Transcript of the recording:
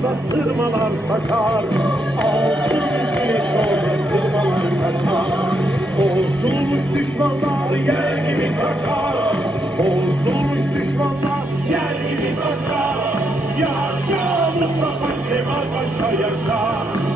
orada sırmalar saçar. Altın güneş orada sırmalar saçar. Bozulmuş düşmanlar yer gibi kaçar. Bozulmuş düşmanlar yer gibi kaçar. Yaşa Mustafa Kemal Paşa yaşa.